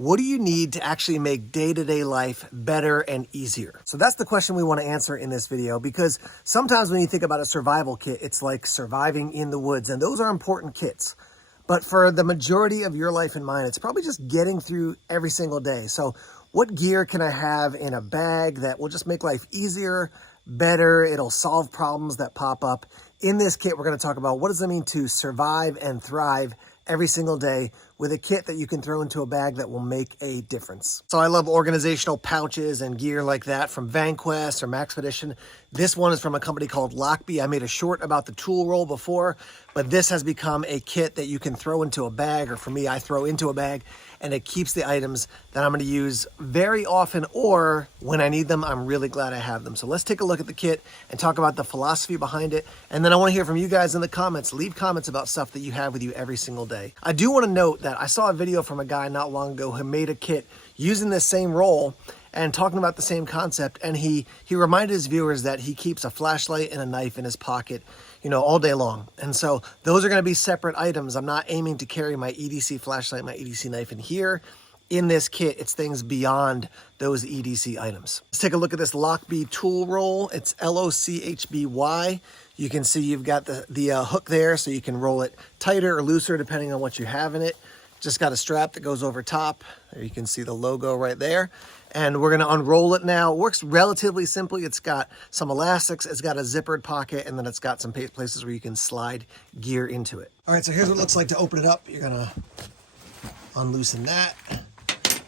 what do you need to actually make day-to-day life better and easier? So that's the question we want to answer in this video, because sometimes when you think about a survival kit, it's like surviving in the woods, and those are important kits. But for the majority of your life and mine, it's probably just getting through every single day. So what gear can I have in a bag that will just make life easier, better? It'll solve problems that pop up. In this kit, we're going to talk about what does it mean to survive and thrive every single day with a kit that you can throw into a bag that will make a difference. So I love organizational pouches and gear like that from VanQuest or Maxpedition. This one is from a company called Locke. I made a short about the tool roll before, but this has become a kit that you can throw into a bag, or for me, I throw into a bag, and it keeps the items that I'm going to use very often, or when I need them, I'm really glad I have them. So let's take a look at the kit and talk about the philosophy behind it. And then I want to hear from you guys in the comments. Leave comments about stuff that you have with you every single day. I do want to note that I saw a video from a guy not long ago who made a kit using this same roll and talking about the same concept. And he reminded his viewers that he keeps a flashlight and a knife in his pocket, you know, all day long. And so those are going to be separate items. I'm not aiming to carry my EDC flashlight, my EDC knife in here. In this kit, it's things beyond those EDC items. Let's take a look at this Lockby tool roll. It's Lochby. You can see you've got the hook there, so you can roll it tighter or looser depending on what you have in it. Just got a strap that goes over top. There you can see the logo right there. And we're gonna unroll it now. It works relatively simply. It's got some elastics, it's got a zippered pocket, and then it's got some places where you can slide gear into it. All right, so here's what it looks like to open it up. You're gonna unloosen that,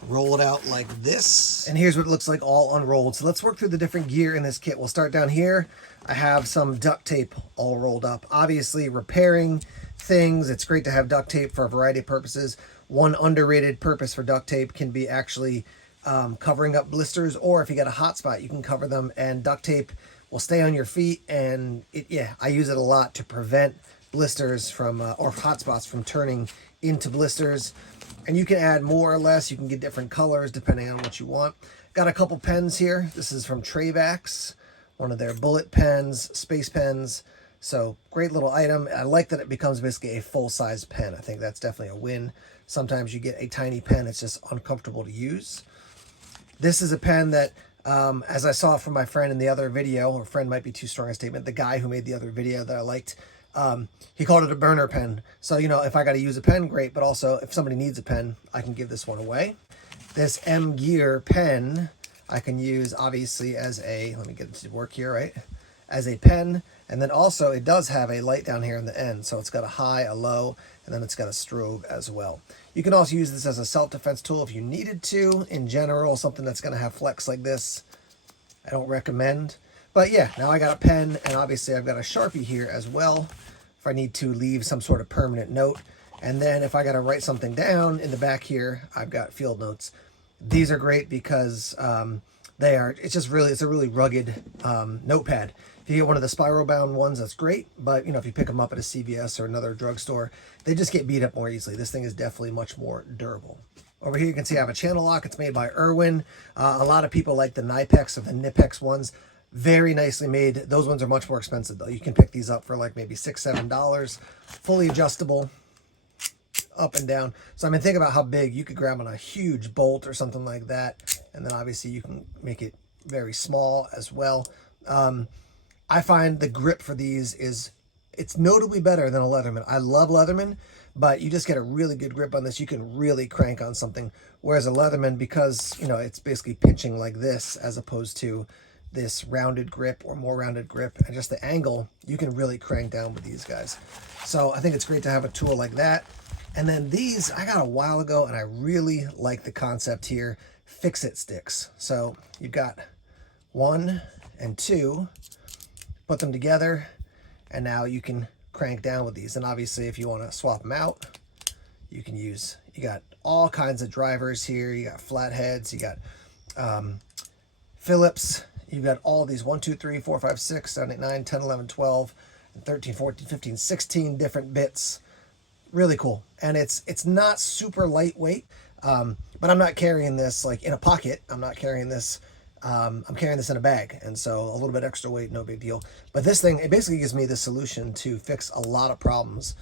roll it out like this. And here's what it looks like all unrolled. So let's work through the different gear in this kit. We'll start down here. I have some duct tape all rolled up. Obviously, repairing things, it's great to have duct tape for a variety of purposes. One underrated purpose for duct tape can be actually covering up blisters, or if you got a hot spot, you can cover them, and duct tape will stay on your feet. And I use it a lot to prevent blisters from or hot spots from turning into blisters. And you can add more or less. You can get different colors depending on what you want. Got a couple pens here. This is from Travax, one of their bullet pens, space pens. So great little item. I like that it becomes basically a full-size pen. I think that's definitely a win. Sometimes you get a tiny pen, it's just uncomfortable to use. This is a pen that, as I saw from my friend in the other video, or friend might be too strong a statement, the guy who made the other video that I liked, he called it a burner pen. So, you know, if I got to use a pen, great. But also, if somebody needs a pen, I can give this one away. This M Gear pen, I can use, obviously, as a, let me get it to work here, right? As a pen. And then also, it does have a light down here in the end. So it's got a high, a low, and then it's got a strobe as well. You can also use this as a self-defense tool if you needed to. In general, something that's going to have flex like this, I don't recommend. But yeah, now I got a pen, and obviously I've got a Sharpie here as well if I need to leave some sort of permanent note. And then if I got to write something down in the back here, I've got field notes. These are great because it's a really rugged notepad. If you get one of the spiral bound ones, that's great. But, you know, if you pick them up at a CVS or another drugstore, they just get beat up more easily. This thing is definitely much more durable. Over here, you can see I have a channel lock. It's made by Irwin. A lot of people like the Nipex or the Nipex ones. Very nicely made. Those ones are much more expensive, though. You can pick these up for like maybe $6, $7. Fully adjustable, up and down. So I mean, think about how big. You could grab on a huge bolt or something like that. And then obviously you can make it very small as well. I find the grip for these it's notably better than a Leatherman. I love Leatherman, but you just get a really good grip on this. You can really crank on something. Whereas a Leatherman, because, you know, it's basically pinching like this as opposed to this rounded grip or more rounded grip, and just the angle, you can really crank down with these guys. So I think it's great to have a tool like that. And then these, I got a while ago, and I really like the concept here, fix-it sticks. So you've got 1 and 2, put them together, and now you can crank down with these. And obviously if you want to swap them out, you can use, you got all kinds of drivers here. You got flatheads, you got Phillips, you've got all these 1, 2, 3, 4, 5, 6, 7, 8, 9, 10, 11, 12, and 13, 14, 15, 16 different bits. Really cool. And it's not super lightweight, but I'm not carrying this like in a pocket. I'm not carrying this, I'm carrying this in a bag. And so a little bit extra weight, no big deal. But this thing, it basically gives me the solution to fix a lot of problems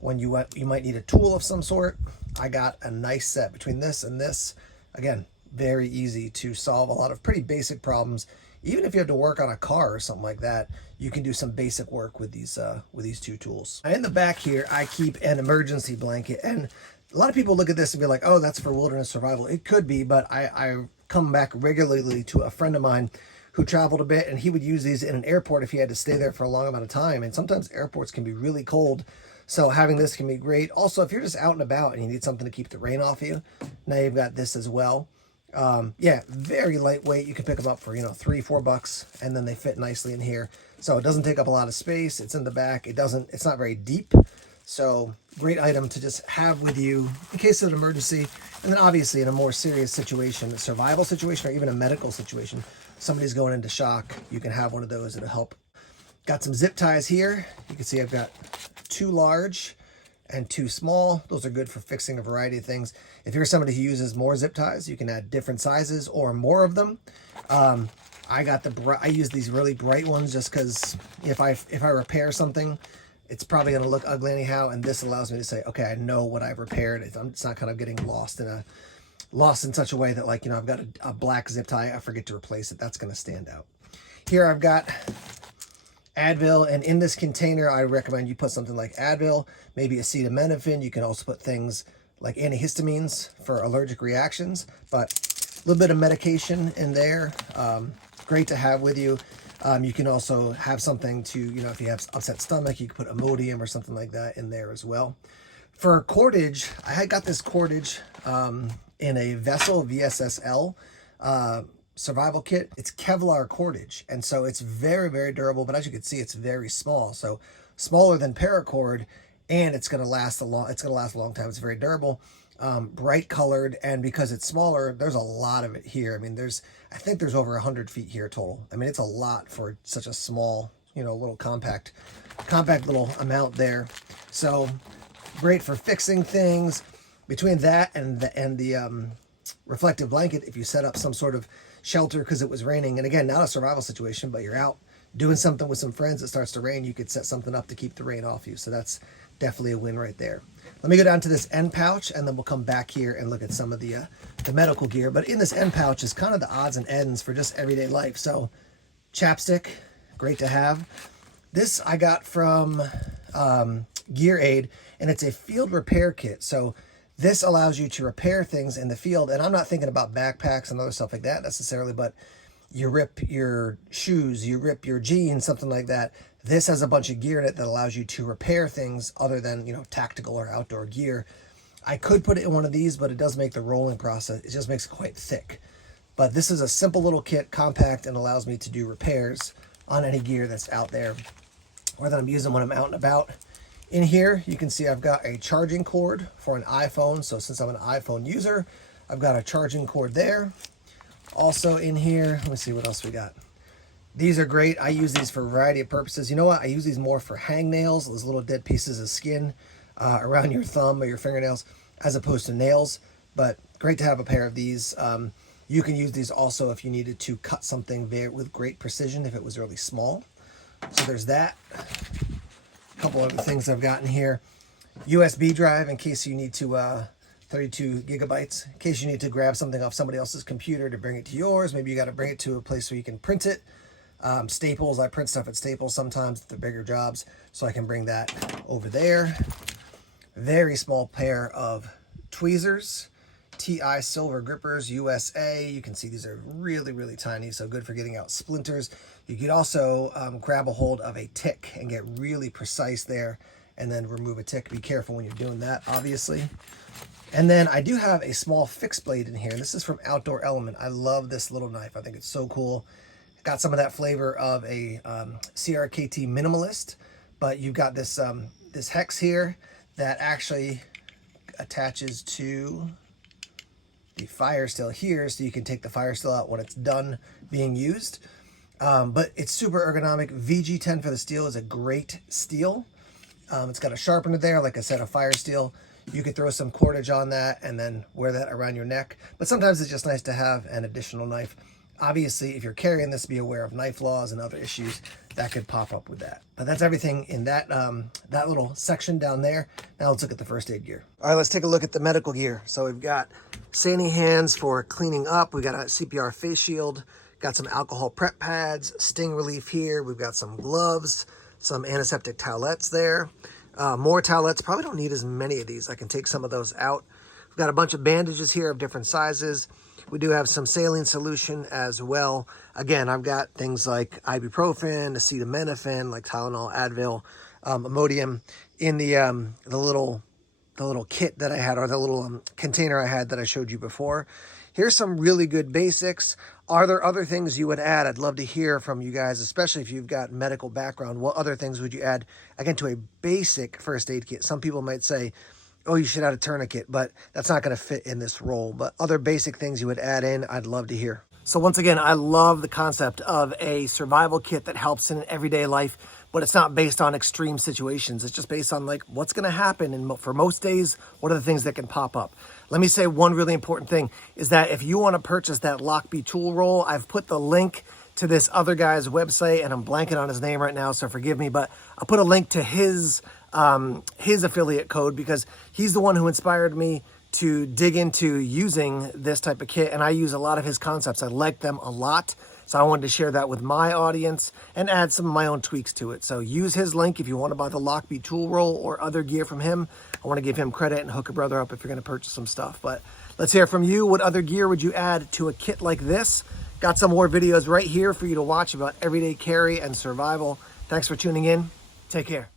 when you might need a tool of some sort, I got a nice set between this and this. Again, very easy to solve a lot of pretty basic problems. Even if you have to work on a car or something like that, you can do some basic work with these two tools. In the back here, I keep an emergency blanket, and a lot of people look at this and be like, oh, that's for wilderness survival. It could be, but I come back regularly to a friend of mine who traveled a bit, and he would use these in an airport if he had to stay there for a long amount of time. And sometimes airports can be really cold, so having this can be great. Also, if you're just out and about and you need something to keep the rain off you, now you've got this as well. Yeah, very lightweight. You can pick them up for, $3-4 bucks, and then they fit nicely in here. So it doesn't take up a lot of space. It's in the back. It's not very deep. So great item to just have with you in case of an emergency. And then obviously in a more serious situation, a survival situation, or even a medical situation, somebody's going into shock, you can have one of those. It'll help. Got some zip ties here. You can see I've got 2 large and 2 small. Those are good for fixing a variety of things. If you're somebody who uses more zip ties, you can add different sizes or more of them. I use these really bright ones just because if I repair something, it's probably going to look ugly anyhow, and this allows me to say, okay, I know what I've repaired. It's not kind of getting lost in such a way that, like, I've got a black zip tie, I forget to replace it. That's going to stand out. Here I've got Advil, and in this container, I recommend you put something like Advil, maybe acetaminophen. You can also put things like antihistamines for allergic reactions, but a little bit of medication in there. Great to have with you. You can also have something to, if you have upset stomach, you can put Imodium or something like that in there as well. For cordage, I had got this cordage in a Vessel VSSL survival kit. It's Kevlar cordage, and so it's very, very durable, but as you can see, it's very small. So smaller than paracord, and it's going to last a long time. It's very durable. Bright colored, and because it's smaller, there's a lot of it here. I mean, I think there's over 100 feet here total. I mean, it's a lot for such a small, little compact little amount there. So great for fixing things. Between that and the reflective blanket, if you set up some sort of shelter because it was raining, and again, not a survival situation, but you're out doing something with some friends, it starts to rain, you could set something up to keep the rain off you. So that's definitely a win right there. Let me go down to this end pouch, and then we'll come back here and look at some of the medical gear. But in this end pouch is kind of the odds and ends for just everyday life. So chapstick, great to have. This I got from Gear Aid, and it's a field repair kit. So this allows you to repair things in the field. And I'm not thinking about backpacks and other stuff like that necessarily, but you rip your shoes, you rip your jeans, something like that. This has a bunch of gear in it that allows you to repair things other than, tactical or outdoor gear. I could put it in one of these, but it does make the rolling process, it just makes it quite thick. But this is a simple little kit, compact, and allows me to do repairs on any gear that's out there or that I'm using when I'm out and about. In here, you can see I've got a charging cord for an iPhone. So since I'm an iPhone user, I've got a charging cord there. Also in here, let me see what else we got. These are great. I use these for a variety of purposes. You know what? I use these more for hangnails, those little dead pieces of skin around your thumb or your fingernails, as opposed to nails. But great to have a pair of these. You can use these also if you needed to cut something with great precision if it was really small. So there's that. A couple other things I've gotten here. USB drive in case you need to, 32 gigabytes, in case you need to grab something off somebody else's computer to bring it to yours. Maybe you got to bring it to a place where you can print it. Staples, I print stuff at Staples sometimes, the bigger jobs, so I can bring that over there. Very small pair of tweezers, TI silver grippers, USA. You can see these are really, really tiny, so good for getting out splinters. You could also grab a hold of a tick and get really precise there and then remove a tick. Be careful when you're doing that, obviously. And then I do have a small fixed blade in here. This is from Outdoor Element. I love this little knife. I think it's so cool. Got some of that flavor of a CRKT minimalist, but you've got this this hex here that actually attaches to the fire still here, so you can take the fire still out when it's done being used. But it's super ergonomic. VG10 for the steel is a great steel. It's got a sharpener there, like I said, a fire steel. You could throw some cordage on that and then wear that around your neck. But sometimes it's just nice to have an additional knife. Obviously, if you're carrying this, be aware of knife laws and other issues that could pop up with that. But that's everything in that that little section down there. Now let's look at the first aid gear. All right, let's take a look at the medical gear. So we've got sandy hands for cleaning up. We've got a CPR face shield, got some alcohol prep pads, sting relief here. We've got some gloves, some antiseptic towelettes there. More towelettes. Probably don't need as many of these. I can take some of those out. We've got a bunch of bandages here of different sizes. We do have some saline solution as well. Again, I've got things like ibuprofen, acetaminophen, like Tylenol, Advil, Imodium in the little kit that I had, or the little container I had that I showed you before. Here's some really good basics. Are there other things you would add? I'd love to hear from you guys, especially if you've got medical background. What other things would you add, again, to a basic first aid kit? Some people might say, oh, you should add a tourniquet, but that's not going to fit in this role. But other basic things you would add in, I'd love to hear. So once again, I love the concept of a survival kit that helps in everyday life, but it's not based on extreme situations. It's just based on like what's going to happen. And for most days, what are the things that can pop up? Let me say one really important thing is that if you want to purchase that Locke tool roll, I've put the link to this other guy's website, and I'm blanking on his name right now, so forgive me, but I'll put a link to his affiliate code because he's the one who inspired me to dig into using this type of kit, and I use a lot of his concepts. I like them a lot, so I wanted to share that with my audience and add some of my own tweaks to it. So use his link if you want to buy the Locke tool roll or other gear from him. I want to give him credit and hook a brother up if you're going to purchase some stuff. But let's hear from you. What other gear would you add to a kit like this? Got some more videos right here for you to watch about everyday carry and survival. Thanks for tuning in. Take care.